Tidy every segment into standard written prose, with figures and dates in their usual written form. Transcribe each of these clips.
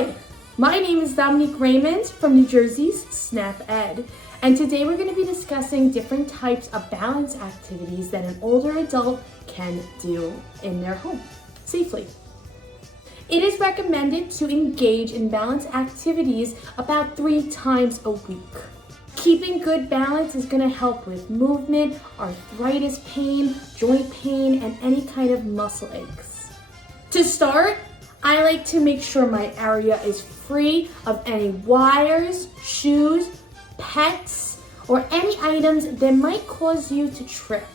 Hi, my name is Dominique Raymond from New Jersey's Snap Ed, and today we're going to be discussing different types of balance activities that an older adult can do in their home safely. It is recommended to engage in balance activities about 3 times a week. Keeping good balance is going to help with movement, arthritis pain, joint pain, and any kind of muscle aches. To start, I like to make sure my area is free of any wires, shoes, pets, or any items that might cause you to trip.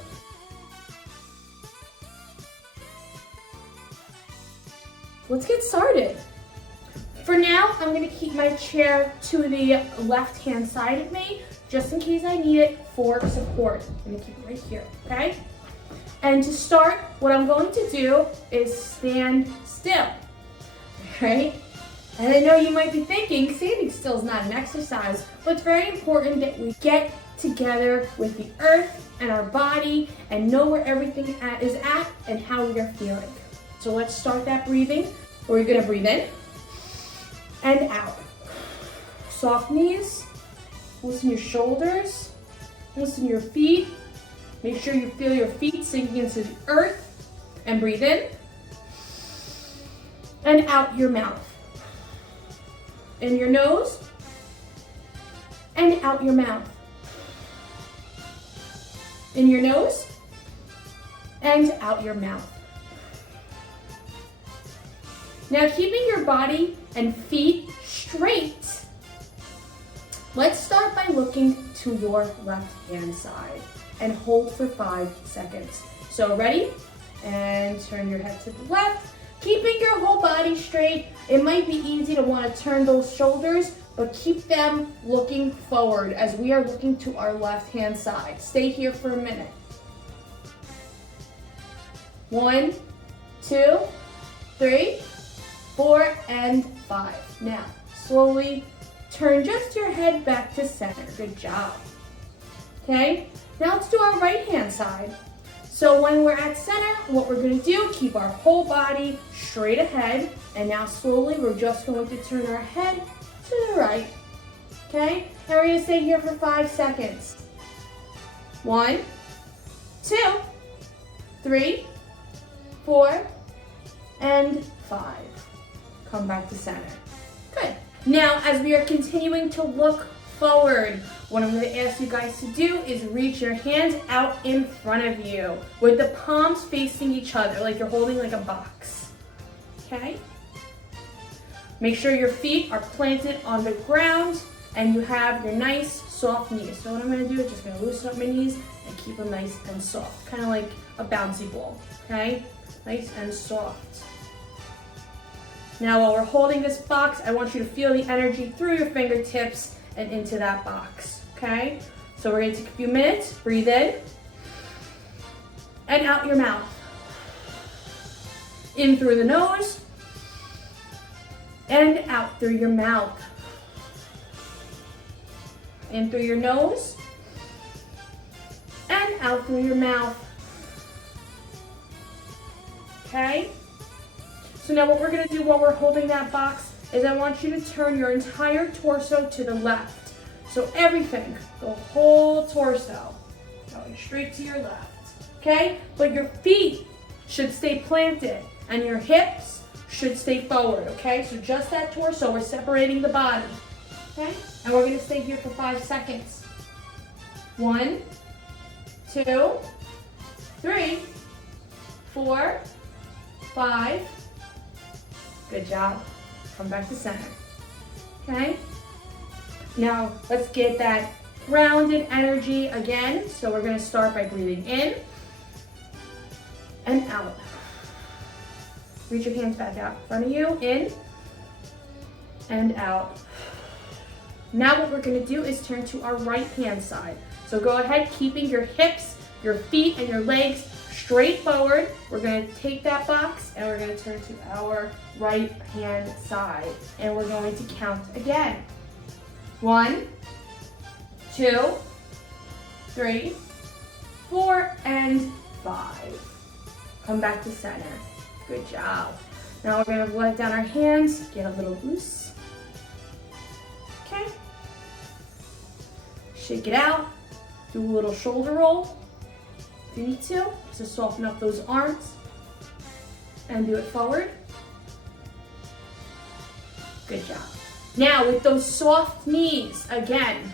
Let's get started. For now, I'm going to keep my chair to the left-hand side of me, just in case I need it for support. I'm going to keep it right here, okay? And to start, what I'm going to do is stand still, right? And I know you might be thinking, standing still is not an exercise, but it's very important that we get together with the earth and our body and know where everything is at and how we are feeling. So let's start that breathing. We're going to breathe in and out. Soft knees, loosen your shoulders, loosen your feet. Make sure you feel your feet sinking into the earth, and breathe in and out your mouth. In your nose and out your mouth. In your nose and out your mouth. Now, keeping your body and feet straight, let's start by looking to your left-hand side and hold for 5 seconds. So ready? And turn your head to the left. Keeping your whole body straight. It might be easy to want to turn those shoulders, but keep them looking forward as we are looking to our left-hand side. Stay here for a minute. 1, 2, 3, 4, and 5. Now, slowly turn just your head back to center. Good job. Okay, now let's do our right-hand side. So when we're at center, what we're going to do, keep our whole body straight ahead. And now slowly, we're just going to turn our head to the right. Okay, and we're going to stay here for 5 seconds. 1, 2, 3, 4, and 5. Come back to center. Good. Now, as we are continuing to look forward, what I'm going to ask you guys to do is reach your hands out in front of you with the palms facing each other, like you're holding like a box. Okay? Make sure your feet are planted on the ground and you have your nice soft knees. So what I'm going to do is just going to loosen up my knees and keep them nice and soft, kind of like a bouncy ball. Okay? Nice and soft. Now, while we're holding this box, I want you to feel the energy through your fingertips and into that box, okay? So we're gonna take a few minutes, breathe in, and out your mouth. In through the nose, and out through your mouth. In through your nose, and out through your mouth. Okay? So now what we're gonna do while we're holding that box is I want you to turn your entire torso to the left. So everything, the whole torso, going straight to your left, okay? But your feet should stay planted and your hips should stay forward, okay? So just that torso, we're separating the body, okay? And we're gonna stay here for 5 seconds. 1, 2, 3, 4, 5. Good job. Come back to center. Okay? Now, let's get that grounded energy again. So we're going to start by breathing in and out. Reach your hands back out in front of you. In and out. Now what we're going to do is turn to our right-hand side. So go ahead, keeping your hips, your feet, and your legs straight forward. We're going to take that box and we're going to turn to our right hand side. And we're going to count again. 1, 2, 3, 4, and 5. Come back to center. Good job. Now we're gonna let down our hands, get a little loose. Okay. Shake it out. Do a little shoulder roll if you need to soften up those arms. And do it forward. Good job. Now with those soft knees, again,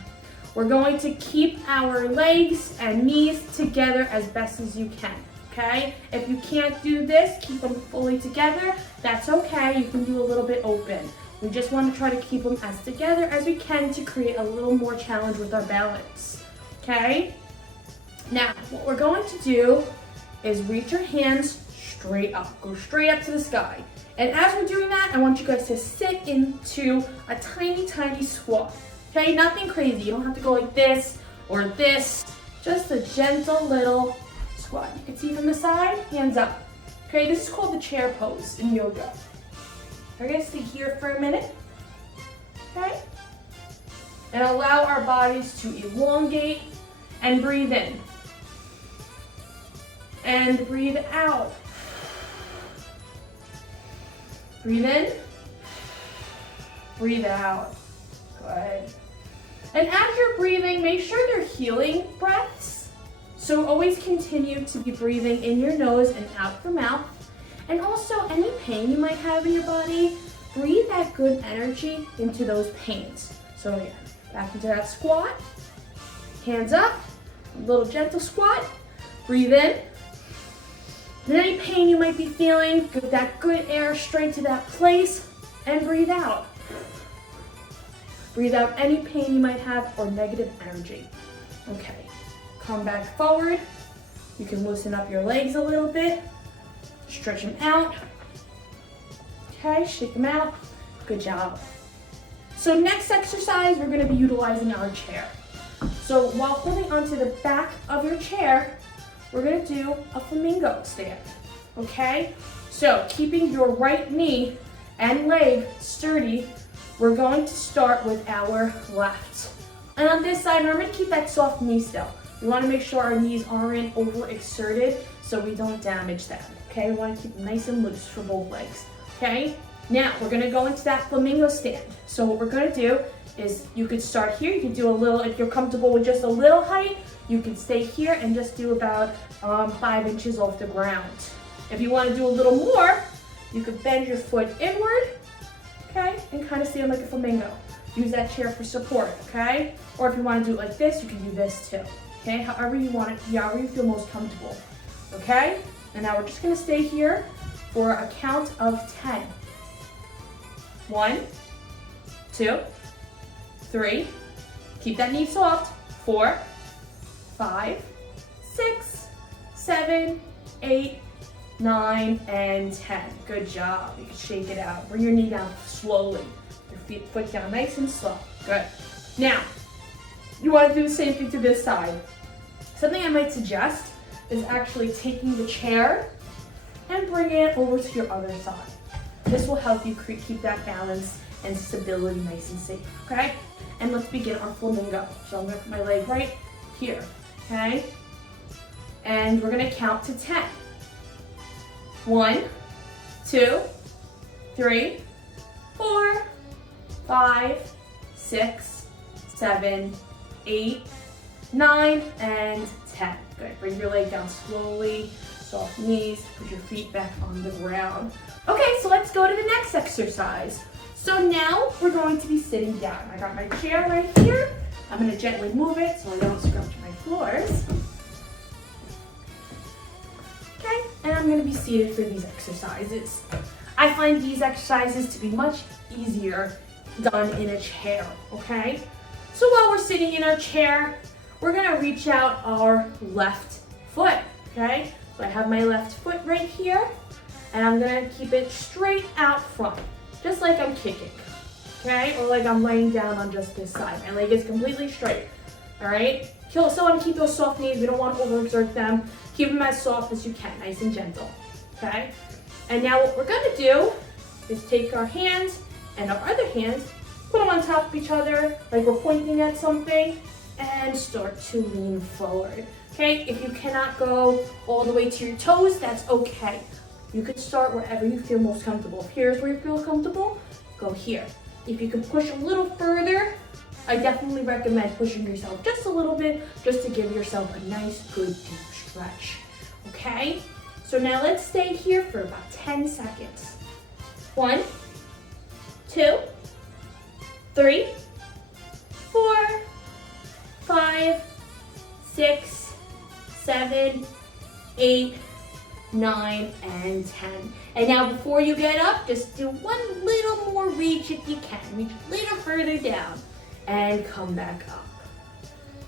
we're going to keep our legs and knees together as best as you can, okay? If you can't do this, keep them fully together. That's okay, you can do a little bit open. We just want to try to keep them as together as we can to create a little more challenge with our balance, okay? Now, what we're going to do is reach your hands straight up. Go straight up to the sky. And as we're doing that, I want you guys to sit into a tiny, tiny squat. Okay, nothing crazy. You don't have to go like this or this. Just a gentle little squat. You can see from the side, hands up. Okay, this is called the chair pose in yoga. We're gonna stay here for a minute. Okay? And allow our bodies to elongate and breathe in. And breathe out. Breathe in, breathe out. Good. And as you're breathing, make sure they're healing breaths. So always continue to be breathing in your nose and out your mouth. And also any pain you might have in your body, breathe that good energy into those pains. So again, back into that squat, hands up, a little gentle squat, breathe in. And any pain you might be feeling, give that good air straight to that place and breathe out. Breathe out any pain you might have or negative energy. Okay, come back forward. You can loosen up your legs a little bit, stretch them out. Okay, shake them out. Good job. So next exercise, we're gonna be utilizing our chair. So while holding onto the back of your chair, we're gonna do a flamingo stand, okay? So keeping your right knee and leg sturdy, we're going to start with our left. And on this side, remember to keep that soft knee still. We wanna make sure our knees aren't overexerted so we don't damage them, okay? We wanna keep them nice and loose for both legs, okay? Now, we're gonna go into that flamingo stand. So what we're gonna do is you could start here, you can do a little, if you're comfortable with just a little height, you can stay here and just do about 5 inches off the ground. If you want to do a little more, you could bend your foot inward, okay, and kind of stand like a flamingo. Use that chair for support, okay? Or if you want to do it like this, you can do this too, okay? However you want it, however you feel most comfortable, okay? And now we're just going to stay here for a count of 10. 1, 2, 3. Keep that knee soft. 4, 5, 6, 7, 8, 9, and 10. Good job. You can shake it out. Bring your knee down slowly. Your foot down nice and slow. Good. Now, you want to do the same thing to this side. Something I might suggest is actually taking the chair and bringing it over to your other side. This will help you keep that balance and stability nice and safe, okay? And let's begin our flamingo. So I'm gonna put my leg right here, okay? And we're gonna count to 10. 1, 2, 3, 4, 5, 6, 7, 8, 9, and 10. Good, bring your leg down slowly, soft knees, put your feet back on the ground. Okay, so let's go to the next exercise. So now we're going to be sitting down. I got my chair right here. I'm gonna gently move it so I don't scrunch my floors. Okay, and I'm gonna be seated for these exercises. I find these exercises to be much easier done in a chair, okay? So while we're sitting in our chair, we're gonna reach out our left foot, okay? So I have my left foot right here, and I'm gonna keep it straight out front, just like I'm kicking, okay? Or like I'm laying down on just this side. My leg is completely straight, all right? Still want to keep those soft knees. We don't want to overexert them. Keep them as soft as you can, nice and gentle, okay? And now what we're gonna do is take our hands and our other hands, put them on top of each other, like we're pointing at something, and start to lean forward, okay? If you cannot go all the way to your toes, that's okay. You could start wherever you feel most comfortable. If here's where you feel comfortable, go here. If you can push a little further, I definitely recommend pushing yourself just a little bit, just to give yourself a nice, good, deep stretch. Okay? So now let's stay here for about 10 seconds. 1, 2, 3, 4, 5, 6, 7, 8, 9, and 10. And now before you get up, just do one little more reach if you can. Reach a little further down and come back up.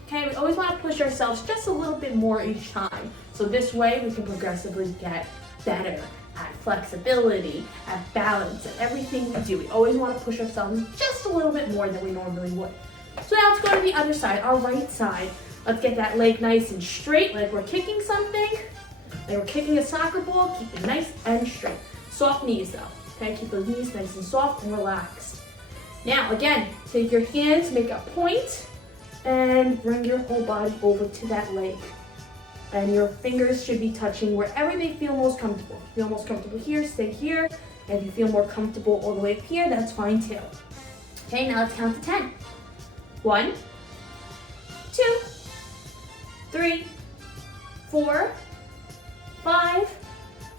Okay, we always want to push ourselves just a little bit more each time. So this way we can progressively get better at flexibility, at balance, at everything we do. We always want to push ourselves just a little bit more than we normally would. So now let's go to the other side, our right side. Let's get that leg nice and straight, like we're kicking something. Like we're kicking a soccer ball. Keep it nice and straight. Soft knees though. Okay, keep those knees nice and soft and relaxed. Now again, take your hands, make a point, and bring your whole body over to that leg. And your fingers should be touching wherever they feel most comfortable. If you feel most comfortable here, stay here. And if you feel more comfortable all the way up here, that's fine too. Okay, now let's count to 10. 1, 2, 3, 4, 5,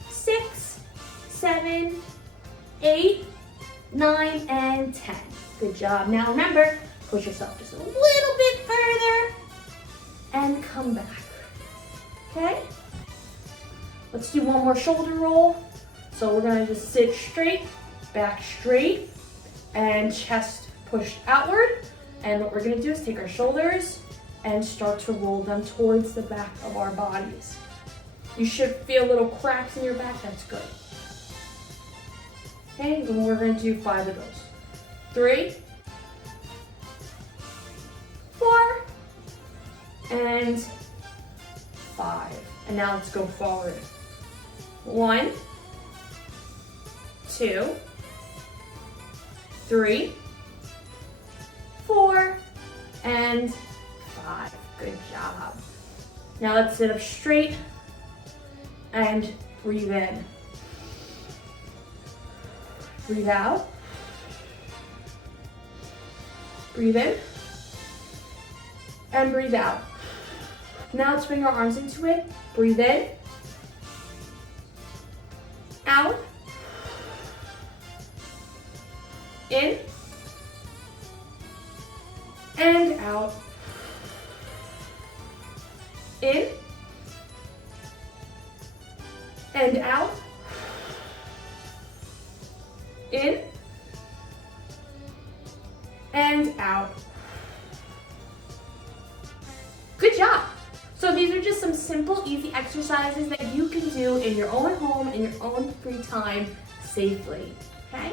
6, 7, 8, 9, and 10. Good job. Now remember, push yourself just a little bit further and come back. Okay? Let's do one more shoulder roll. So we're gonna just sit straight, back straight, and chest pushed outward. And what we're gonna do is take our shoulders and start to roll them towards the back of our bodies. You should feel little cracks in your back, that's good. Okay, and we're gonna do 5 of those. 3, 4, and 5. And now let's go forward. 1, 2, 3, 4, and 5. Good job. Now let's sit up straight and breathe in. Breathe out. Breathe in. And breathe out. Now let's bring our arms into it. Breathe in. Out. In. And out. In. And out. In. And out. Good job. So these are just some simple, easy exercises that you can do in your own home, in your own free time, safely, okay?